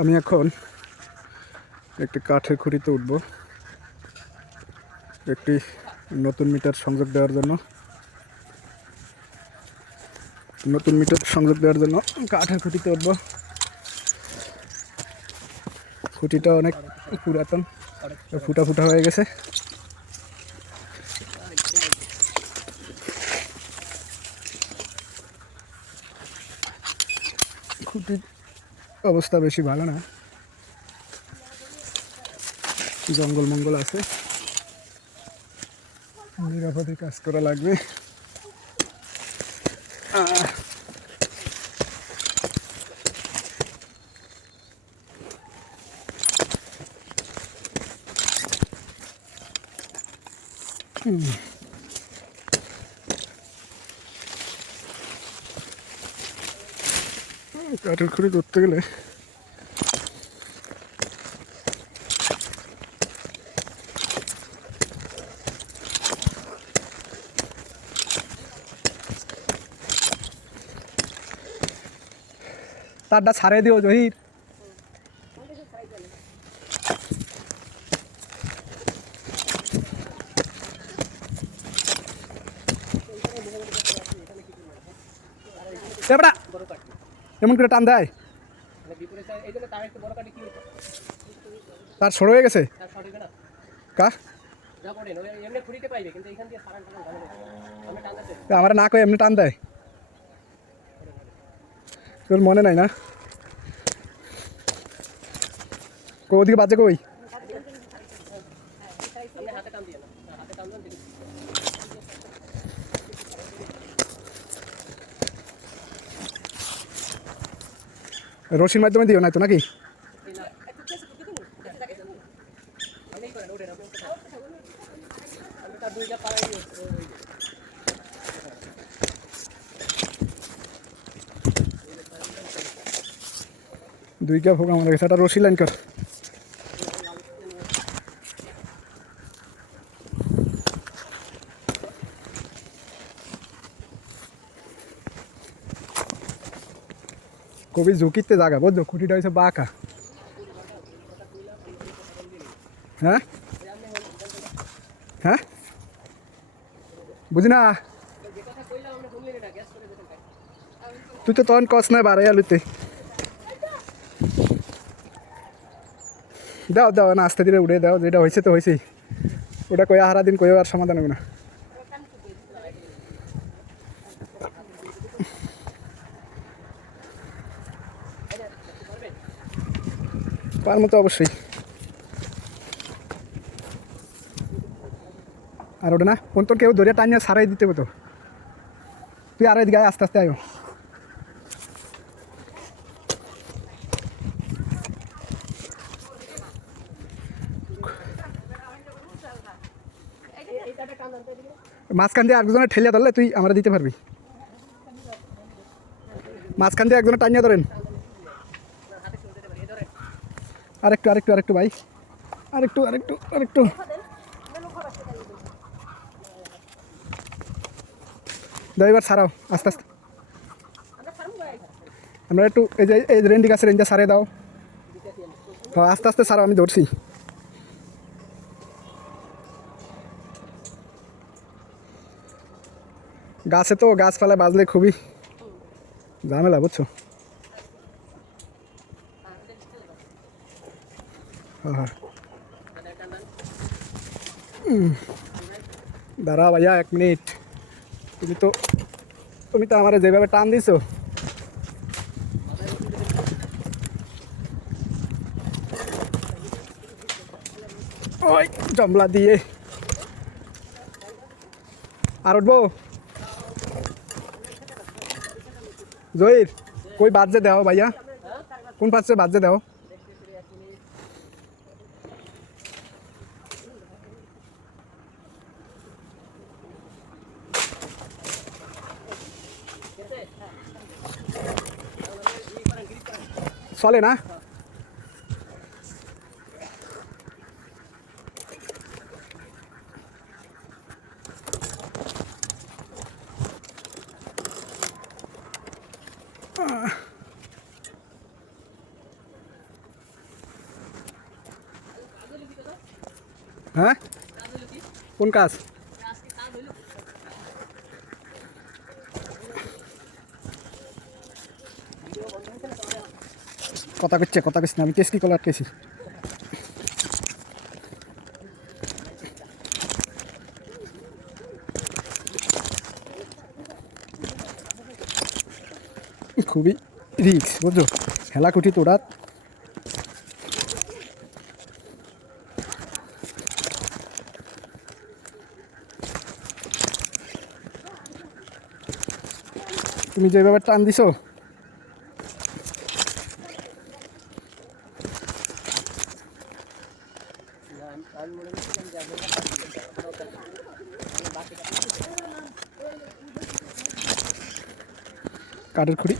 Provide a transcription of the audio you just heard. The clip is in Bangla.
আমি এখন একটি কাঠের খুঁটিতে উঠব। একটি নতুন মিটার সংযোগ দেওয়ার জন্য। নতুন মিটার সংযোগ দেওয়ার জন্য কাঠের খুঁটিতে উঠব। খুঁটিটা অনেক পুরাতন, ফুটা ফুটা হয়ে গেছে। খুঁটির অবস্থা বেশি ভালো না জঙ্গল মঙ্গল আছে নিরাপদে কাজ করা লাগবে। হুম। কাঠের খুঁড়ি ধরতে গেলে। তারটা ছাড়ে দিও জহির। এবড়া এমন করে টান দেয়। তার সর হয়ে গেছে? কা? আমার না কই এমনি টান দেয়। তোর মনে নাই না? কই ওদিকে বাজে কই? রশির মাধ্যমে দিও না তো নাকি? দুই কাপ হোক আমার কাছে একটা রশি লাইন কর। কবি ঝুঁকিতে জায়গা বুঝছ খুঁটিটা হয়েছে বাঁকা। হ্যাঁ? হ্যাঁ? বুঝি না তুই তো তখন কস না বাড়াই আলুতে। দাও দাও, না, আস্তে ধীরে উড়ে দাও, যেটা হয়েছে তো হয়েছেই ওটা কয়ে হারা দিন কয়ে আর সমাধান হবে না। পার মতো অবশ্যই। আর ওটা না কোন তোর কেউ ধরে টানিয়ে সারাই দিতে হতো তুই আর এদিকে আস্তে আস্তে আয়ো। মাঝখান দিয়ে একজনে ঠেলিয়া ধরলে তুই আমরা দিতে পারবি। মাঝখান দিয়ে একজনে টানিয়া ধরেন। আরেকটু আরেকটু আরেকটু ভাই। আরেকটু আরেকটু আরেকটু। দাও এবার ছাড়াও, আস্তে আস্তে। আমরা একটু এই যে, এই রেন্ডি গাছের রেঞ্জে সারে দাও। হ্যাঁ আস্তে আস্তে ছাড়াও, আমি ধরছি। গাছে তো গাছপালা বাজলে খুবই ঝামেলা, বুঝছ হ্যাঁ হ্যাঁ উম। দাঁড়া ভাইয়া এক মিনিট তুমি তো তুমি তো আমার যেভাবে টান দিছো ওই জমলা দিয়ে আর উঠবো জহির কই বাজে দাও ভাইয়া কোন পাশে বাজে দাও ซอสเลยนะฮะคุณกัส কথা কচ্ছে কথা কচ্ছি না, আমি টেস্টি কলার আটকেছি খুবই রিক্স বুঝছ? হেলাকুঠি তোড়া তুমি যেভাবে টান দিছো কাঠের খুঁড়ি।